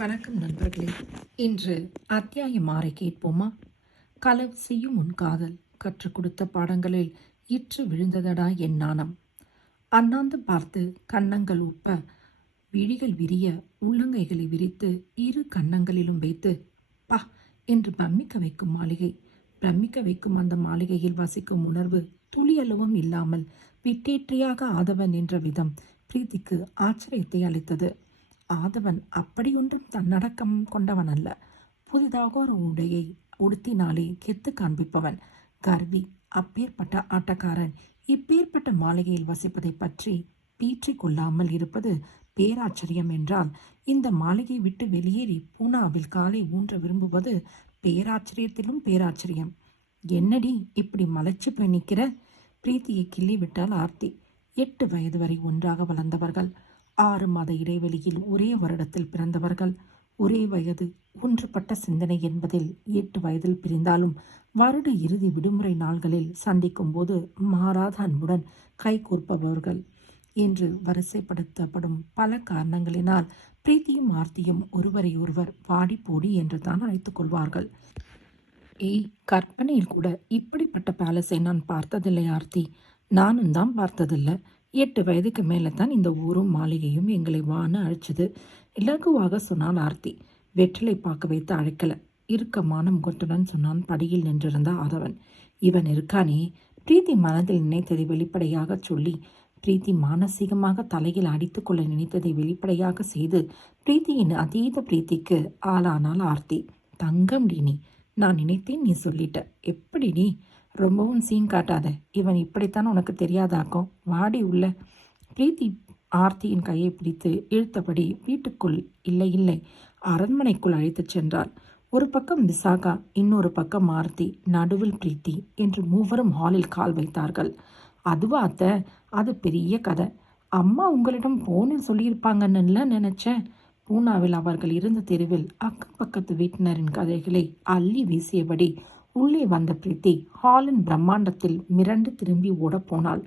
வணக்கம் நண்பர்களே. இன்று அத்தியாயம் 6 கேட்போமா? களவு செய்யும் உன் காதல் கற்றுக் கொடுத்த பாடங்களில் இற்று விழுந்ததடா என் நாணம். அண்ணாந்து பார்த்து கன்னங்கள் உப்ப விழிகள் விரிய உள்ளங்கைகளை விரித்து இரு கன்னங்களிலும் வைத்து பா என்று பிரமிக்க வைக்கும் மாளிகை. பிரமிக்க வைக்கும் அந்த மாளிகையில் வசிக்கும் உணர்வு துளியளவும் இல்லாமல் விட்டேற்றியாக ஆதவன் என்ற விதம் பிரீத்திக்கு ஆச்சரியத்தை அளித்தது. ஆதவன் அப்படியொன்றும் தன்னடக்கம் கொண்டவன் அல்ல. புதிதாக ஒரு உடையை உடுத்தினாலே கெத்து காண்பிப்பவன், கர்வி. அப்பேற்பட்ட ஆட்டக்காரன் இப்பேற்பட்ட மாளிகையில் வசிப்பதை பற்றி பீற்றிக் கொள்ளாமல் இருப்பது பேராச்சரியம் என்றால், இந்த மாளிகை விட்டு வெளியேறி பூனாவில் காலை ஊன்ற விரும்புவது பேராச்சரியத்திலும் பேராச்சரியம். என்னடி இப்படி மலைச்சு போய் நிற்கிற? பிரீத்தியை கிள்ளி விட்டால் ஆர்த்தி. 8 வயது வரை ஒன்றாக வளர்ந்தவர்கள். 6 மாத இடைவெளியில் ஒரே வருடத்தில் பிறந்தவர்கள். ஒரே வயது, ஒன்றுபட்ட சிந்தனை என்பதில் 8 வயதில் பிரிந்தாலும் வருட இறுதி விடுமுறை நாள்களில் சந்திக்கும் போது மாறாத அன்புடன் கைகோர்ப்பவர்கள் என்று வரிசைப்படுத்தப்படும் பல காரணங்களினால் பிரீத்தியும் ஆர்த்தியும் ஒருவரை ஒருவர் பாடி போடி என்று தான் அழைத்துக் கொள்வார்கள். ஏய், கற்பனையில் கூட இப்படிப்பட்ட பேலஸை நான் பார்த்ததில்லை ஆர்த்தி. நானும் தான் பார்த்ததில்லை. 8 வயதுக்கு மேலே தான் இந்த ஊரும் மாளிகையும் எங்களை வான்னு அழைச்சது. இலகுவாக சொன்னான் ஆர்த்தி. வெற்றிலை பார்க்க வைத்து அழைக்கல. இறுக்கமான முகத்துடன் சொன்னான் படியில் நின்றிருந்த ஆதவன். இவன் இருக்கானே. பிரீத்தி மனதில் நினைத்ததை வெளிப்படையாக சொல்லி, பிரீத்தி மானசீகமாக தலையில் அடித்துக்கொள்ள நினைத்ததை வெளிப்படையாக செய்து பிரீத்தியின் அதீத பிரீத்திக்கு ஆளானால் ஆர்த்தி. தங்கம் டி நீ. நான் நினைத்தேன், நீ சொல்லிட்ட. எப்படி நீ? ரொம்பவும் சீன் காட்டாத. இவன் இப்படித்தான் உனக்கு தெரியாதாக்கும். வாடி உள்ள. பிரீத்தி ஆர்த்தியின் கையை பிடித்து இழுத்தபடி வீட்டுக்குள் இல்லை இல்லை அரண்மனைக்குள் அழைத்துச் சென்றாள். ஒரு பக்கம் விசாகா, இன்னொரு பக்கம் ஆர்த்தி, நடுவில் பிரீத்தி என்று மூவரும் ஹாலில் கால் வைத்தார்கள். அதுவா அத்தை? அது பெரிய கதை. அம்மா உங்களிடம் போனில் சொல்லியிருப்பாங்கன்னு நினைச்சேன். பூனாவில் அவர்கள் இருந்த தெருவில் அக்கம் பக்கத்து வீட்டினரின் கதைகளை அள்ளி வீசியபடி உள்ளே வந்த பிரீத்தி ஹாலின் பிரம்மாண்டத்தில் மிரண்டு திரும்பி ஓடப்போனாள்.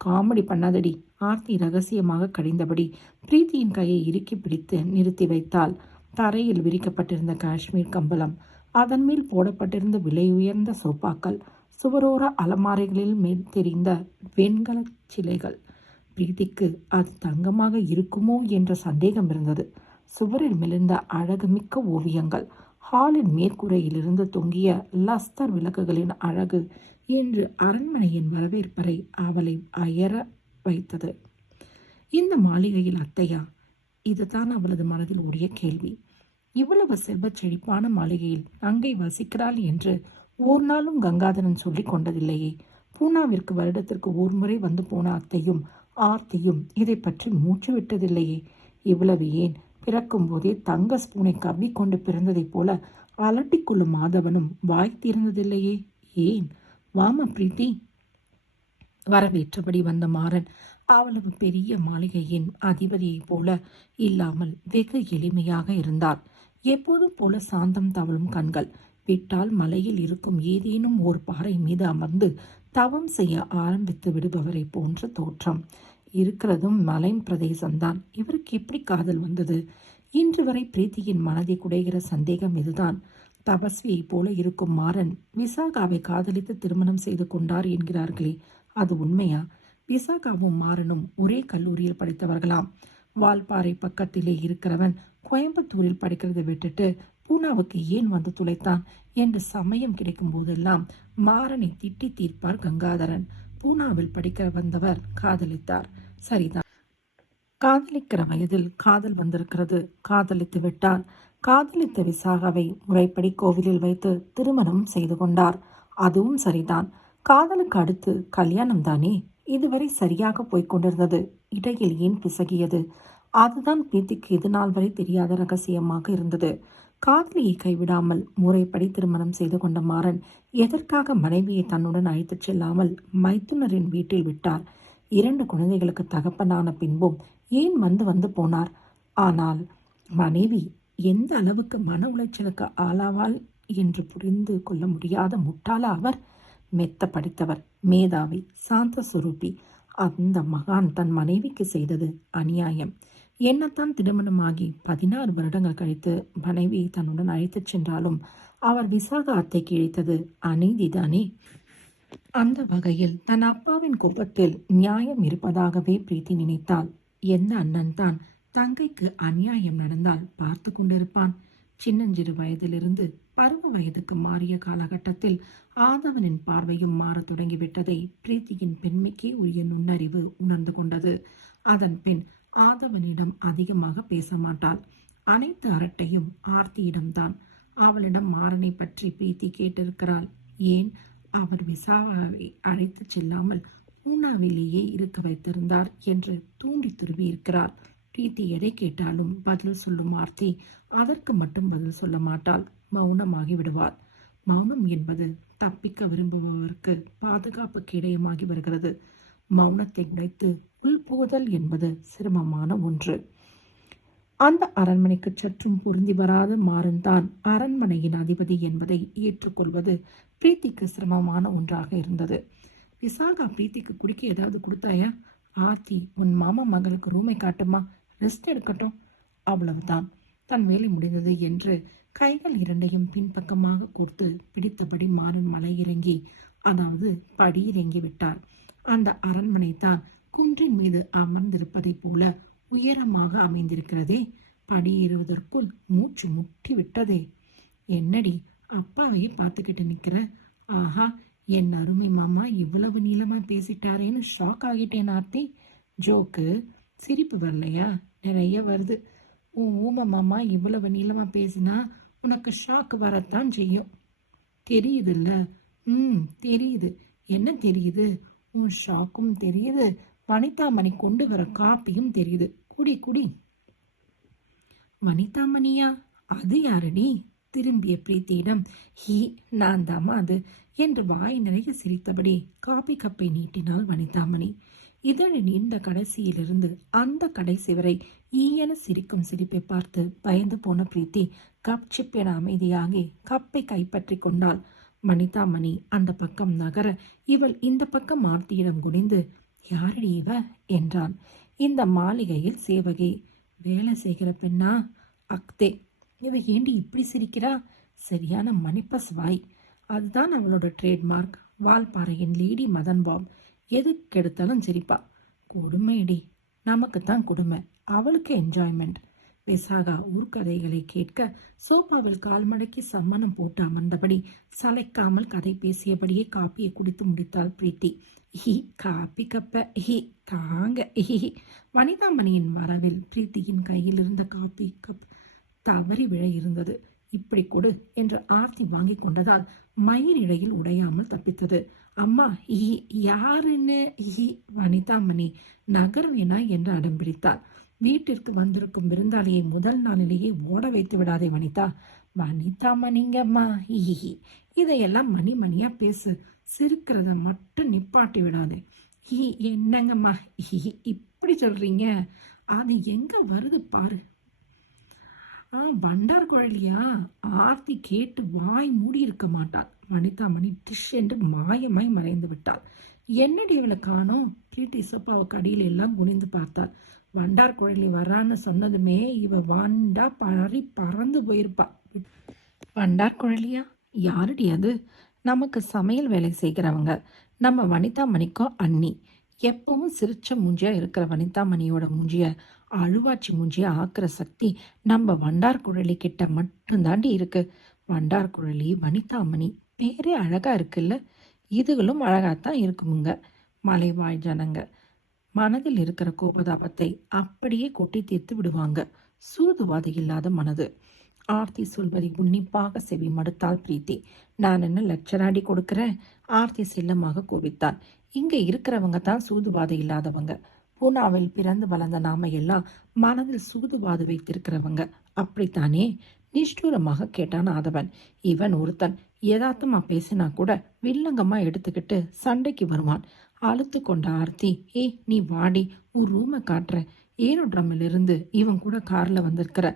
காமெடி பண்ணாதடி. ஆர்த்தி ரகசியமாக கடிந்தபடி பிரீத்தியின் கையை இறுக்கி பிடித்து நிறுத்தி வைத்தாள். தரையில் விரிக்கப்பட்டிருந்த காஷ்மீர் கம்பளம், அதன் மேல் போடப்பட்டிருந்த விலை உயர்ந்த சோப்பாக்கள், சுவரோர அலமாரிகளில் மேல் தெரிந்த வெண்கல சிலைகள். பிரீத்திக்கு அது தங்கமாக இருக்குமோ என்ற சந்தேகம் இருந்தது. சுவரில் மிளிர்ந்த அழகுமிக்க ஓவியங்கள், ஹாலின் மேற்கூரையிலிருந்து தொங்கிய லஸ்தர் விளக்குகளின் அழகு என்று அரண்மனையின் வரவேற்பறை அவளை அயர வைத்தது. இந்த மாளிகையில் அத்தையா? இதுதான் அவளது மனதில் ஓடிய கேள்வி. இவ்வளவு செல்வச் செழிப்பான மாளிகையில் தங்கை வசிக்கிறாள் என்று ஓர் நாளும் கங்காதரன் சொல்லி கொண்டதில்லையே. பூனாவிற்கு வருடத்திற்கு ஒரு முறை வந்து போன அத்தையும் ஆர்த்தியும் இதை பற்றி மூச்சு விட்டதில்லையே. இவ்வளவு ஏன், பிறக்கும் போதே தங்க ஸ்பூனை கவ்வி கொண்டு பிறந்ததைப் போல அலட்டிக்கொள்ளும் மாதவனும் வாய் தீர்ந்ததில்லையே. ஏன்? வாம பிரீத்தி. வரவேற்றபடி வந்த மாறன் அவ்வளவு பெரிய மாளிகையின் அதிபதியைப் போல இல்லாமல் வெகு எளிமையாக இருந்தார். எப்போதும் போல சாந்தம் தவழும் கண்கள், விட்டால் மலையில் இருக்கும் ஏதேனும் ஓர் பாறை மீது அமர்ந்து தவம் செய்ய ஆரம்பித்து விடுபவரை போன்ற தோற்றம். இருக்கிறதும் மலை பிரதேசம்தான். இவருக்கு எப்படி காதல் வந்தது? இன்று வரை பிரீத்தியின் மனதை குடைகிற சந்தேகம் இதுதான். தபஸ்வியை போல இருக்கும் மாறன் விசாகாவை காதலித்து திருமணம் செய்து கொண்டார் என்கிறார்களே, அது உண்மையா? விசாகாவும் மாறனும் ஒரே கல்லூரியில் படித்தவர்களாம். வால்பாறை பக்கத்திலே இருக்கிறவன் கோயம்புத்தூரில் படிக்கிறதை விட்டுட்டு பூனாவுக்கு ஏன் வந்து துளைத்தான் என்று சமயம் கிடைக்கும் போதெல்லாம் மாறனை திட்டி தீர்ப்பார் கங்காதரன். பூனாவில் படிக்க வந்தவர் காதலித்தார். சரிதான். காதலிக்கிற வயதில் காதல் வந்திருக்கிறது. காதலித்து விட்டார். காதலித்த விசாகாவை முறைப்படி கோவிலில் வைத்து திருமணம் செய்து கொண்டார். அதுவும் சரிதான். காதலுக்கு அடுத்து கல்யாணம் தானே. இதுவரை சரியாக போய்கொண்டிருந்தது. இடையில் ஏன் பிசகியது? அதுதான் பிரீத்திக்கு இது நாள் வரை தெரியாத ரகசியமாக இருந்தது. காதலியை கைவிடாமல் முறைப்படி திருமணம் செய்து கொண்ட மாறன் எதற்காக மனைவியை தன்னுடன் அழைத்துச் செல்லாமல் மைத்துனரின் வீட்டில் விட்டார்? 2 குழந்தைகளுக்கு தகப்பனான பின்பும் ஏன் வந்து வந்து போனார்? ஆனால் மனைவி எந்த அளவுக்கு மன உளைச்சலுக்கு ஆளாவாள் என்று புரிந்து கொள்ள முடியாத முட்டாளா அவர்? மெத்த படித்தவர், மேதாவி, சாந்த சுரூபி. அந்த மகான் தன் மனைவிக்கு செய்தது அநியாயம். என்னத்தான் திருமணமாகி 16 வருடங்கள் கழித்து மனைவியை தன்னுடன் அழைத்துச் சென்றாலும் அவர் விசாகா அத்தைக்கு இழைத்தது அநீதிதானே. அந்த வகையில் தன் அப்பாவின் கோபத்தில் நியாயம் இருப்பதாகவே பிரீத்தி நினைத்தாள். எந்த அண்ணன் தான் தங்கைக்கு அநியாயம் நடந்தால் பார்த்து கொண்டிருப்பான்? சின்னஞ்சிறு வயதிலிருந்து பருவ வயதுக்கு மாறிய காலகட்டத்தில் ஆதவனின் பார்வையும் மாறத் தொடங்கிவிட்டதை பிரீத்தியின் பெண்மைக்கே உரிய நுண்ணறிவு உணர்ந்து கொண்டது. அதன் பின் ஆதவனிடம் அதிகமாக பேச மாட்டாள். அனைத்து அரட்டையும் ஆர்த்தியிடம்தான். அவளிடம் மாறனை பற்றி பிரீத்தி கேட்டிருக்கிறாள். ஏன் அவர் விசாவை அழைத்துச் செல்லாமல் பூனாவிலேயே இருக்க வைத்திருந்தார் என்று தூண்டி துருவி இருக்கிறாள். பிரீத்தி எதை கேட்டாலும் பதில் சொல்லும் ஆர்த்தி அதற்கு மட்டும் பதில் சொல்ல மாட்டாள். மௌனமாகி விடுவாள். மௌனம் என்பது தப்பிக்க விரும்புபவருக்கு பாதுகாப்பு கேடயமாகி வருகிறது. மௌனத்தை உடைத்து உள்புகுதல் என்பது சிரமமான ஒன்று. அந்த அரண்மனைக்கு சற்றும் பொருந்தி வராத மாறன் தான் அரண்மனையின் அதிபதி என்பதை ஏற்றுக்கொள்வது பிரீத்திக்கு சிரமமான ஒன்றாக இருந்தது. விசாகா பிரீத்திக்கு குடிக்க ஏதாவது கொடுத்தாயா? ஆர்த்தி, உன் மாமா மகளுக்கு ரூமை காட்டுமா, ரெஸ்ட் எடுக்கட்டும், அவ்வளவுதான். தன் வேலை முடிந்தது என்று கைகள் இரண்டையும் பின்பக்கமாக கோர்த்து பிடித்தபடி மாறன் மலை இறங்கி, அதாவது படி இறங்கி விட்டார். அந்த அரண்மனை தான் குன்றின் மீது அமர்ந்திருப்பதைப் போல உயரமாக அமைந்திருக்கிறதே. படி ஏறுவதற்குள் மூச்சு முட்டி விட்டதே. என்னடி அப்பாவையே பார்த்துக்கிட்டு நிக்கிற? ஆஹா, என் அருமை மாமா இவ்வளவு நீளமா பேசிட்டாரேன்னு ஷாக் ஆகிட்டேன் ஆர்த்தி. ஜோக்கு சிரிப்பு வரலையா? நிறைய வருது. உன் ஊம மாமா இவ்வளவு நீளமா பேசினா உனக்கு ஷாக் வரத்தான் செய்யும். தெரியுதுல்ல? தெரியுது. என்ன தெரியுது? உன் ஷாக்கும் தெரியுது, வனிதாமணி கொண்டு வர காப்பியும் தெரியுது. குடி குடி. வனிதாமணியா? அது யாரடி? திரும்பிய பிரீத்தியிடம், ஹீ, நான் தாமா அது என்று வாய் நிறைய சிரித்தபடி காபி கப்பை நீட்டினாள் வனிதாமணி. இதழின் இந்த கடைசியிலிருந்து அந்த கடைசி வரை ஈயென சிரிக்கும் சிரிப்பை பார்த்து பயந்து போன பிரீத்தி கப் சிப் என அமைதியாகி கப்பை கைப்பற்றி கொண்டாள். வனிதாமணி அந்த பக்கம் நகர இவள் இந்த பக்கம் ஆர்த்தியிடம் குனிந்து, யாரடி இவ என்றான். இந்த மாளிகையில் சேவகி. வேலை செய்கிற பெண்ணா? அக்தே. இவ ஏண்டி இப்படி சிரிக்கிறா? சரியான மணிப்பஸ் வாய். அதுதான் அவளோட ட்ரேட்மார்க். வால்பாறையின் லேடி மதன் பாம். எதுக்கெடுத்தாலும் சிரிப்பா. கொடுமைடி. நமக்குத்தான் கொடுமை, அவளுக்கு என்ஜாய்மெண்ட். விசாகா ஊர்கதைகளை கேட்க சோபாவில் கால் மடக்கி சம்மணம் போட்டு அமர்ந்தபடி சளைக்காமல் கதை பேசியபடியே காப்பியை குடித்து முடித்தாள் பிரீத்தி. ஹி, காப்பி கப்ப ஹி, தாங்க ஹி. வனிதாமணியின் வரவில் பிரீத்தியின் கையில் இருந்த காப்பி கப் தவறி விழ இருந்தது. இப்படி கொடு என்று ஆர்த்தி வாங்கி கொண்டதால் மயிரிழையில் உடையாமல் தப்பித்தது. அம்மா, யாருன்னு? வனிதாமணி நகர்வேனா என்று அடம்பிடித்தாள். வீட்டிற்கு வந்திருக்கும் விருந்தாளியை முதல் நாளிலேயே ஓட வைத்து விடாதே வனிதா. வனிதாமணிங்கம்மா, இதையெல்லாம் மணி மணியா பேசு. சிரிக்கிறத மட்டும் நிப்பாட்டி விடாதே. என்னங்கம்மா இப்படி சொல்றீங்க? அது எங்க வருது பாரு. வண்டார் குழலியா? ஆர்த்தி கேட்டு வாய் மூடி இருக்க மாட்டாள். வனிதாமணி டிஷ் என்று மாயமாய் மறைந்து விட்டாள். என்னடி இவளை காணோம்? பிரீத்தி சோப்பாவுக்கு அடியில் எல்லாம் குனிந்து பார்த்தாள். வண்டார் குழலி வரான்னு சொன்னதுமே இவ வாண்டா பறி பறந்து போயிருப்பா. வண்டார் குழலியா? யாருடி அது? நமக்கு சமையல் வேலை செய்கிறவங்க. நம்ம வனிதாமணிக்கோ அண்ணி. எப்பவும் சிரிச்ச மூஞ்சியா இருக்கிற வனிதாமணியோட மூஞ்சிய அழுவாச்சி மூஞ்சிய ஆக்குற சக்தி நம்ம வண்டார் குழலி கிட்ட மட்டும்தாண்டி இருக்கு. வண்டார் குழலி, வனிதாமணி பேரே அழகா இருக்குல்ல? இதுகளும் அழகாத்தான் இருக்குமுங்க. மலைவாழ் ஜனங்க மனதில் இருக்கிற கோபதாபத்தை அப்படியே கொட்டி தீர்த்து விடுவாங்க. சூதுவாது இல்லாத மனது. ஆர்த்தி சொல்வதை உன்னிப்பாக செவி மடுத்தாள் பிரீத்தி. நான் என்ன லட்சராடி கொடுக்கிறேன்? ஆர்த்தி செல்லமாக கோபித்தாள். இங்க இருக்கிறவங்க தான் சூதுவாது இல்லாதவங்க. பூனாவில் பிறந்து வளர்ந்த நாம எல்லாம் மனதில் சூதுவாது வைத்திருக்கிறவங்க, அப்படித்தானே? நிஷ்டூரமாக கேட்டான் ஆதவன். இவன் ஒருத்தன் யதார்த்தமா பேசினா கூட வில்லங்கமா எடுத்துக்கிட்டு சண்டைக்கு வருவான். அழுத்து கொண்ட ஆர்த்தி, நீ வாடி, உன் ரூமை காட்டுற. ஏரோட்ரம்மில் இருந்து இவன் கூட கார்ல வந்திருக்கிற.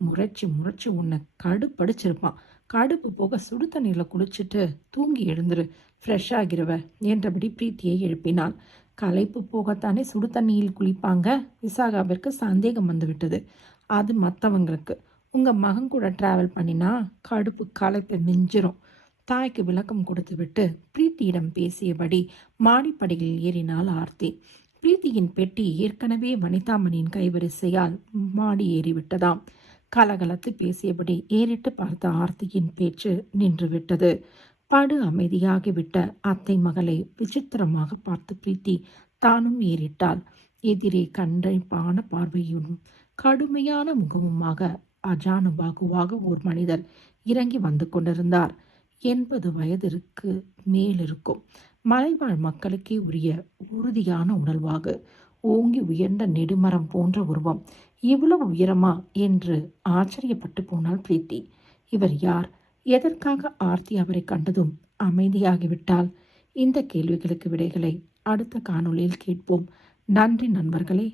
முறைச்சி முறைச்சி உன்னை கடுப்படிச்சிருப்பான். கடுப்பு போக சுடு தண்ணீரில் குளிச்சுட்டு தூங்கி எழுந்துரு, ஃப்ரெஷ் ஆகிருவ என்றபடி பிரீத்தியை எழுப்பினாள். களைப்பு போகத்தானே சுடு தண்ணியில் குளிப்பாங்க. விசாகாவிற்கு சந்தேகம் வந்துவிட்டது. அது மற்றவங்களுக்கு. உங்கள் மகன் கூட ட்ராவல் பண்ணினா கடுப்பு களைப்பு மிஞ்சிரும். தாய்க்கு விளக்கம் கொடுத்துவிட்டு பிரீத்தியிடம் பேசியபடி மாடிப்படியில் ஏறினாள் ஆர்த்தி. பிரீத்தியின் பெட்டி ஏற்கனவே வனிதாமணியின் கைவரிசையால் மாடி ஏறிவிட்டதாம். கலகலத்து பேசியபடி ஏறிட்டு பார்த்த ஆர்த்தியின் பேச்சு நின்றுவிட்டது. படு அமைதியாகிவிட்ட அத்தை மகளை விசித்திரமாக பார்த்து பிரீத்தி தானும் ஏறிட்டாள். எதிரே கண்டைப்பான பார்வையும் கடுமையான முகமுமாக அஜானுபாகுவாக ஒரு மனிதர் இறங்கி வந்து கொண்டிருந்தார். 80 வயதிற்கு மேலிருக்கும். மலைவாழ் மக்களுக்கே உரிய உறுதியான உணர்வாக ஓங்கி உயர்ந்த நெடுமரம் போன்ற உருவம். இவ்வளவு உயரமா என்று ஆச்சரியப்பட்டு போனாள் பிரீத்தி. இவர் யார்? எதற்காக ஆர்த்தி அவரை கண்டதும் அமைதியாகிவிட்டாள்? இந்த கேள்விகளுக்கு விடைகளை அடுத்த காணொளியில் கேட்போம். நன்றி நண்பர்களே.